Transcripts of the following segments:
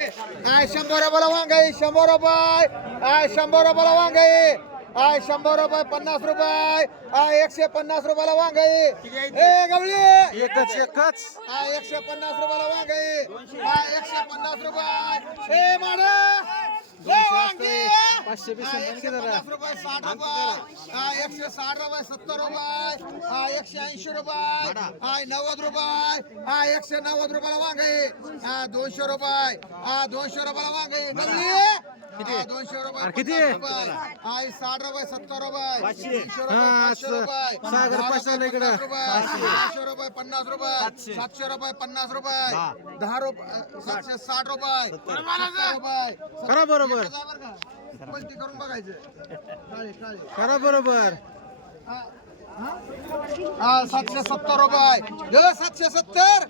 I 100 रुपयाला वांगाई 100 रुपये I 100 रुपयाला वांगाई आय 100 रुपये 50 रुपये आय 150 रुपयाला वांगाई ए गवळी एकच आय 150 रुपयाला वांगाई आय 150 रुपये ए माडा ए वांगी 150 रुपये 60 रुपये आय 160 रुपये 70 रुपये आय 180 रुपये आय 90 रुपये आय 190 रुपयाला वांगाई आय 200 रुपये आय 200 रुपयाला वांगाई गवळी किती 200 रुपये किती? आय 60 रुपये 70 रुपये 500 रुपये सागर 500 इकडे 500 रुपये 50 रुपये 700 रुपये 50 रुपये 10 रुपये 760 रुपये 70 रुपये करा बरोबर पलटी करून बघायचं करा बरोबर 770 रुपये 770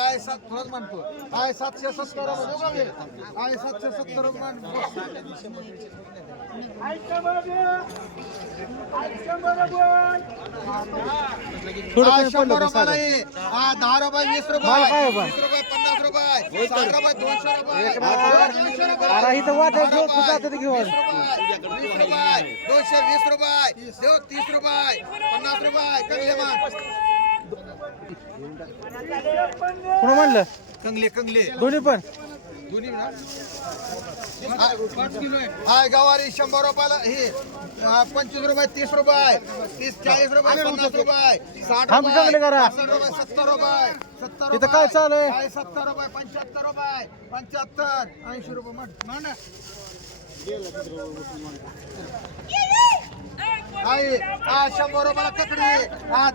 आय 7 म्हणतो आय 770 रुपये आय 770 रुपये आय 100 रुपये 10 रुपये 20 रुपये 20 रुपये 50 रुपये 60 रुपये 200 रुपये 200 रुपये अरे इथं वाटायचं तू जातं घेऊन 20 रुपये 220 रुपये 30 रुपये 50 रुपये कंगले मान कोण म्हणलं कंगले दोन्ही पण दोन्ही ना हाय गवारी 100 रुपयाला हे 25 रुपये 30 रुपये 30 40 रुपये 50 रुपये 60 थांब चांगले रुपये करा. 60 रुपये 70 रुपये 70 इथं काय चालू आहे? हाय 70 रुपये 75 रुपये 75 80 रुपये मान हाय 100 रुपयाला ककडी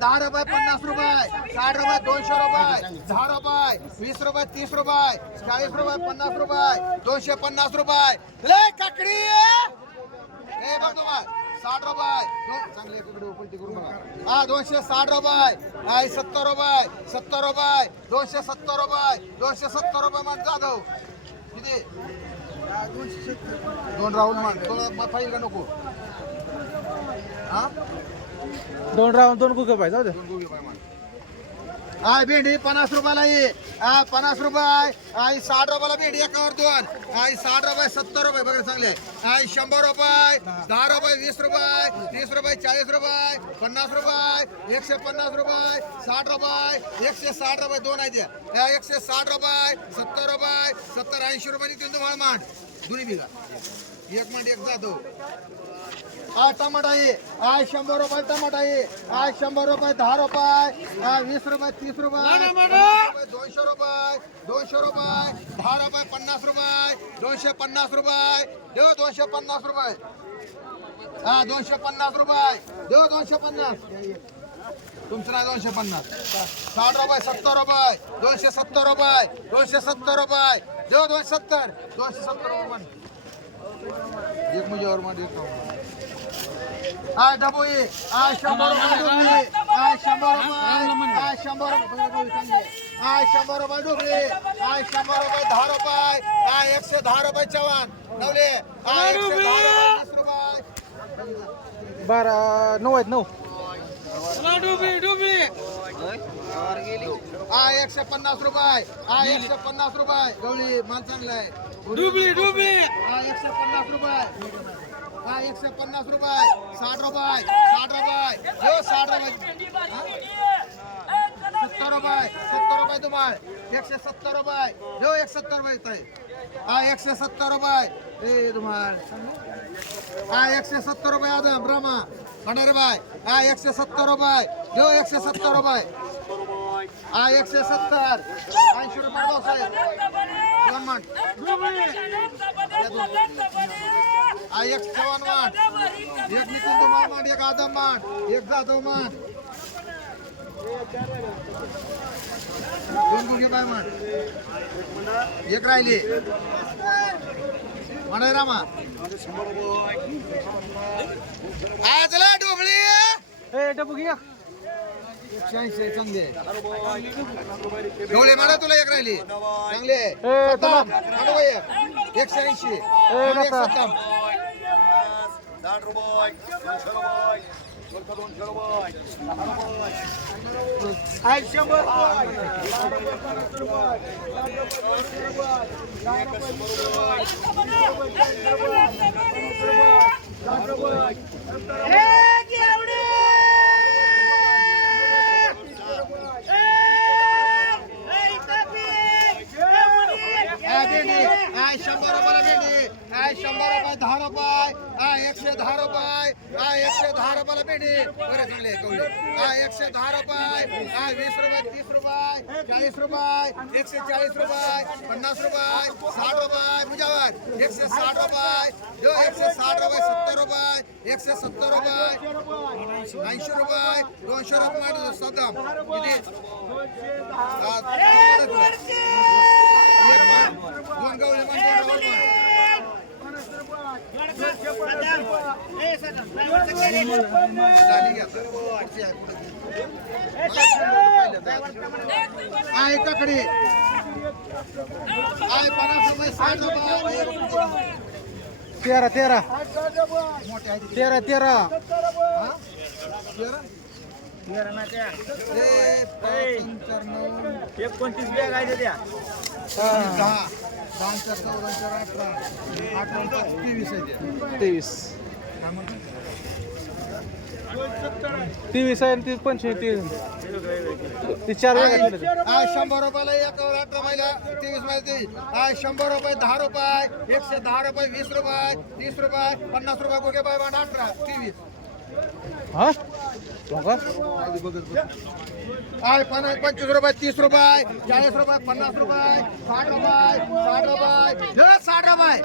10 रुपये 50 रुपये 60 रुपये 200 रुपये 10 रुपये 20 रुपये 30 रुपये 40 रुपये 50 रुपये 250 रुपये ले ककडी ए बघ तुम्हा 60 रुपये चांगली ककडी उलटी करून बघा 260 रुपये हाय 70 रुपये 70 रुपये 270 रुपये 270 रुपये मान जाधव किती 2 राहुल मान तो फाईल का नको दोन राऊंड दोन गुगे पाहिजे जाऊ दे आय भेंडी 50 रुपयाला ये 50 रुपये आय 60 रुपयाला भेंडी एकावर दोन आय 60 रुपये 70 रुपये बघा चांगले आय 100 रुपये 10 रुपये 20 रुपये 30 रुपये 40 रुपये 50 रुपये 150 रुपये 60 रुपये 160 रुपये दोन आहे द्या 160 रुपये 70 रुपये 70 80 रुपये तीन तुम्हाला मांड दोन्ही बिघा एक मांड एक जातो आय टमाटा आहे आय 100 रुपये टमाटा आहे आय 100 रुपये 10 रुपये आय 20 रुपये 30 रुपये 200 रुपये 200 रुपये 10 रुपये 50 रुपये 250 रुपये देव 250 रुपये 250 रुपये देव 250 तुमचं नाही 250 60 रुपये 70 रुपये 270 रुपये 270 रुपये देव 270 270 रुपये एक मुझ्यावर मध्ये आय डबोई आय 100 रुपये डुबली आय 100 रुपये आय 100 रुपये आय 100 रुपये डुबली आय 100 रुपये 10 रुपये आय 110 रुपये चव्हाण नवले आय 110 रुपये 20 रुपये 9 आहेत 9 आय 150 रुपये आय 150 रुपये गवळी माल चांगला आहे डुबली आय 150 रुपये आय 150 रुपये 60 रुपये 60 रुपये हो 60 रुपये 70 रुपये तुम्हाला 170 रुपये हो 170 रुपये येत आहे 170 रुपये ए तुम्हाला 170 रुपये आदम ब्रह्मा म्हणा रे बाय 170 रुपये हो 170 रुपये 170 80 रुपये बसाय दोन मान एक चव्हाण मान एक नितीन कुमार मान एक आदम मान एक जाधव मान दोन गुगे बाय मान एक राहिली म्हणा रामा चला डोबळी ए डबू घ्या 180 चांगले डोळे म्हणा तुला एक राहिली चांगले ए तुला 180 ए, 60 रुपये 200 रुपये आहे 100 100 रुपयाला भेंडी 100 रुपये 10 रुपये 110 रुपये 110 रुपयाला भेंडी बरं चांगले कवळे 110 रुपये 20 रुपये 30 रुपये 40 रुपये 140 रुपये 50 रुपये 60 रुपये मुजावर 160 रुपये 160 रुपये 70 रुपये 170 रुपये 80 रुपये 200 रुपये सदम किती दोन गवळे आहे काकडे आहे 50 रुपये 60 रुपये 13 13 मोठे आहे 13 13 एकोणतीस बॅग आहे त्या 23 23 आहे आणि 25 ती 4 वेळा घातले 100 रुपयाला एक 18 महिला 23 मध्ये 100 रुपये 10 रुपये 110 रुपये 20 रुपये 30 रुपये 50 रुपये गोगे बाय 18 23 हा का आहे 25 रुपये 30 रुपये 40 रुपये 50 रुपये 60 रुपये 60 रुपये 60 रुपये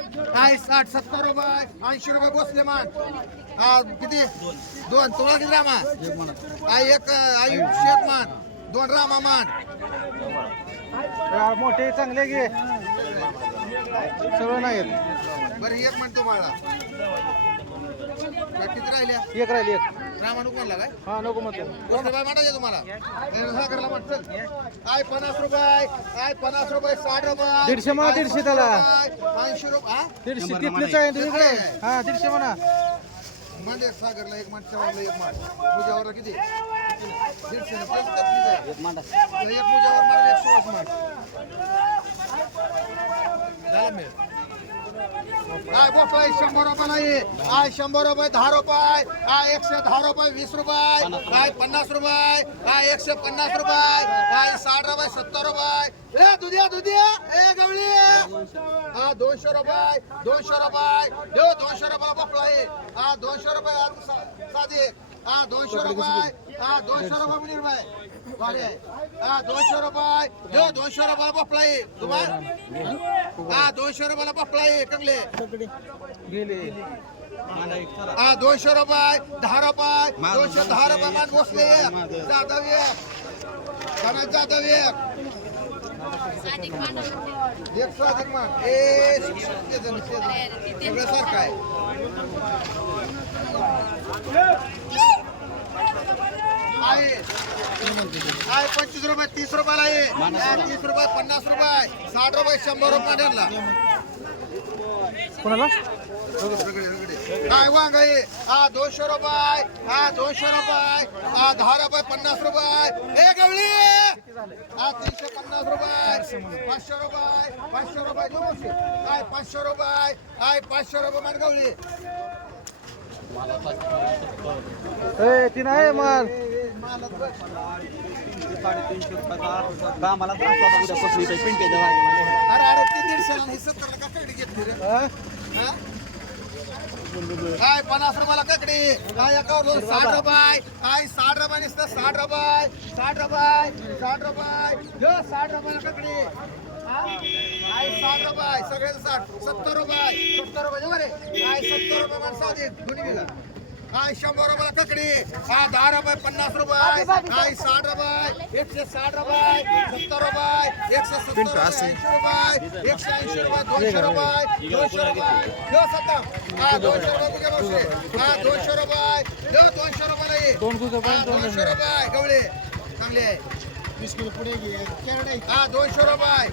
आहे 60 70 रुपये 80 रुपये बसले मान किती दोन तुला किती रामा एक शेत मान 2 रामा मान मोठे चांगले घे सगळं नाही येत बरं एक मान तुम्हाला किती राहिल्या एक राहिली एक रामानु कोणला काय हा नको म्हणतो रुपये मांडायचे तुम्हाला सागरला म्हणतात आहे 50 रुपये आहे 50 रुपये 60 रुपये 150 म्हणा 150 त्याला 80 रुपये 150 तिथलेच आहे तुझ्याकडे हा 150 म्हणा म्हणजे सागरला एक माठ चव्हाणला एक माठ मुजावरला किती 150 एक मुजावर मारला 116 माठ झाला मिळ काय बोकळा 100 रुपयाला आहे 100 रुपये 10 रुपये 110 रुपये 20 रुपये 50 रुपये 150 रुपये 60 रुपये 70 रुपये दुधिया ए गवळी 200 रुपये 200 रुपये 200 रुपये बोकळा आहे 200 रुपये साधे 200 रुपये 200 रुपये मुनीर भाई वाले 200 रुपये 200 रुपये बोकळा आहे तुम्हाला 200 रुपयाला बोकळा आहे कंगले गेले 200 रुपये 10 रुपये 210 रुपये मान बसले जाधव एक अधिक मान सगळं सारखं आहे आहे 25 रुपये 30 रुपयाला आहे 30 रुपये 50 रुपये 60 रुपये 100 रुपये ठरला कोणाला काय वांग आहे 200 रुपये 200 रुपये 10 रुपये 50 रुपये हे गवळी 350 रुपये 500 रुपये 500 रुपये काय 500 रुपये 500 रुपये मान गवळी ए ती नाही माल कामाला अरे ती 150 हे 70 का कडे घेतली रे हा? काय 50 रुपयाला ककडी काय एकावर 60 रुपये काय 60 रुपये नुसतं 60 रुपये 60 रुपये 60 रुपये 60 रुपयाला ककडी काय 60 रुपये सगळे 60 70 रुपये 70 रुपये बरे काय 70 रुपये माणसं आधी दोन्ही बिघा काय 100 रुपयाला ककडी काय 10 रुपये 50 रुपये काय 60 रुपये 160 रुपये 70 रुपये 170 रुपये 180 रुपये 200 रुपये 200 रुपये 200 रुपये 200 रुपये 200 रुपयाला ये 200 रुपये गवळे चांगले 20 किलो पुढे 200 रुपये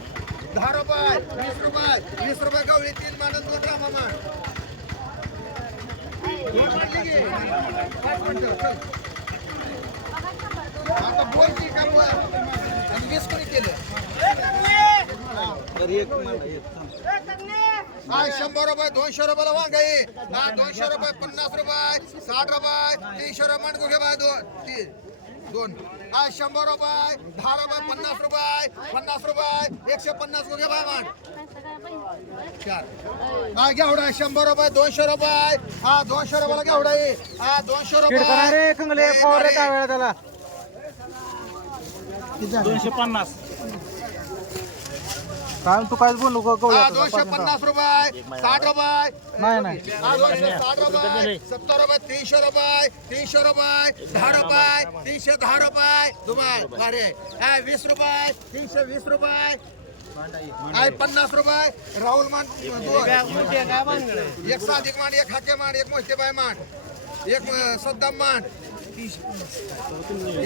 10 रुपये 20 रुपये 20 रुपये गवळी 3 मान 2 ग्राम मान आता बोल की का बोल आणि 20 कोणी केलं हा 100 रुपये 200 रुपयाला वांगा आहे हा 200 रुपये 50 रुपये 60 रुपये 300 रुपये मांड घे बा दोन हा 100 रुपये 10 रुपये 50 रुपये 50 रुपये 150 घे बा मांड चार हा घेवडा 100 रुपये 200 रुपये हा 200 रुपयाला घेवडा आहे हा 200 रुपये रे कंगले पॉवर आहे त्या वेळा त्याला 250 काय तू काय बोलू हा 250 रुपये 60 रुपये नाही नाही हा 260 रुपये 70 रुपये 300 रुपये 300 रुपये 10 रुपये 310 रुपये दुबार अरे हा 20 रुपये 320 रुपये आहे 50 रुपये राहुल मान एक साधिक मान एक हाके मान एक मोठेबाई मान एक सद्दाम मान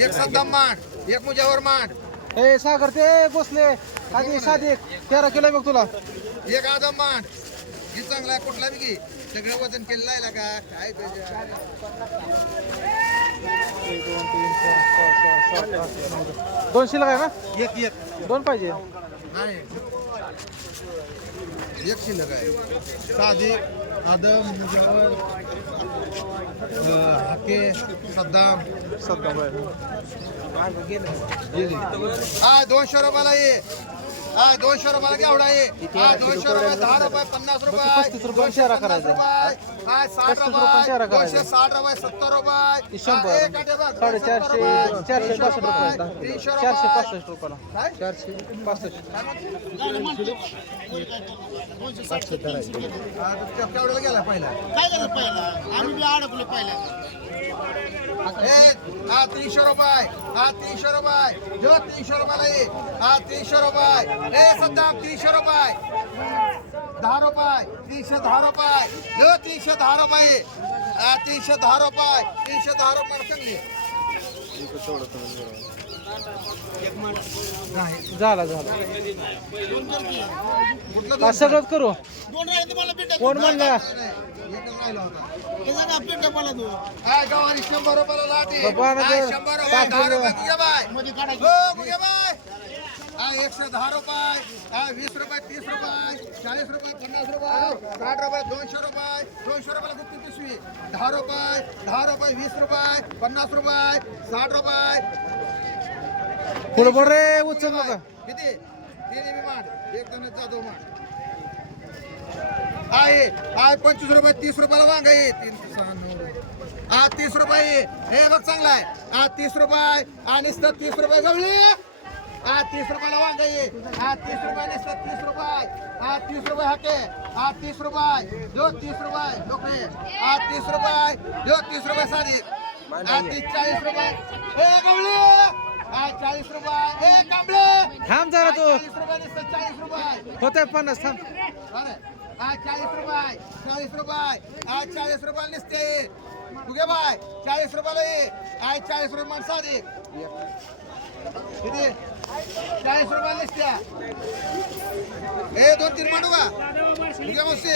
एक सद्दाम मान एक मुजावर मान ए सागर ते बसले आधी साधे 13 किलो बघ तुला एक आदम मान ही चांगला आहे कुठला बी घे सगळं वजन केलेलं आहे का काय त्याच्या 200 ला काय ना एक एक दोन पाहिजे नाही एक शिल्लक आहे साधी आदम मुजावर हाके सद्दाम हा 200 रुपयाला ये हा 200 रुपयाला केवढा आहे हा 200 रुपये 10 रुपये 50 रुपये 35 रुपये शेअर करायचं. हा 60 रुपये शेअर रुपये करायचं. 260 रुपये 70 रुपये 100 450 रुपये 465 रुपयाला 465 केवढ्याला गेला पहिला काय झालं पहिला आम्ही बी अडकलो पहिला हा 300 रुपये हा 300 रुपये जो 300 रुपयाला ये हा 300 रुपये ए सद्दाम 300 रुपये 10 रुपये 310 रुपये जो 310 रुपये हा 310 रुपये 310 रुपये चांगली नाही झाला कुठलं काय सगळंच करू दोन राहिले तुम्हाला पिंड कोण म्हणलं एकच राहिला होता हे सांगा पिंड मला तू हा गवारी 100 रुपयाला लाटी बाबा, हा, नका. 100 रुपये 10 रुपये गुगे बाय मध्ये काढायची हो गुगे बाय हा 110 रुपये हा 20 रुपये 30 रुपये 40 रुपये 50 रुपये 60 रुपये 200 रुपये 200 रुपयाला गुप्ती पिशवी 10 रुपये 20 रुपये 50 रुपये 60 रुपये पुढे बोल रे उचल नका किती तिन्ही बी मांड एक जण जाधव मांड आहे 25 रुपये 30 रुपयाला वांग आहे 3 6 9 हा 30 रुपये हे बघ चांगला आहे हा 30 रुपये आणि 30 रुपये गवळी हा 30 रुपयाला वांग आहे हा 30 रुपये आणि 30 रुपये हा 30 रुपये हाके हा 30 रुपये जो 30 रुपये लोके हा 30 रुपये जो 30 रुपये साधी हा 40 रुपये हे गवळी हा 40 रुपये हे कांबळे थांब जरा तू 40 रुपये नुसतं 40 रुपये होते 50 थांब बरं. हा 40 रुपये 40 रुपये हा 40 रुपयाला निसते तुगे बाय 40 रुपयाला ये हा 40 रुपये माणसा दे किती 40 रुपयाला निसत्या हे 2-3 मांडू का तुगे मस्ती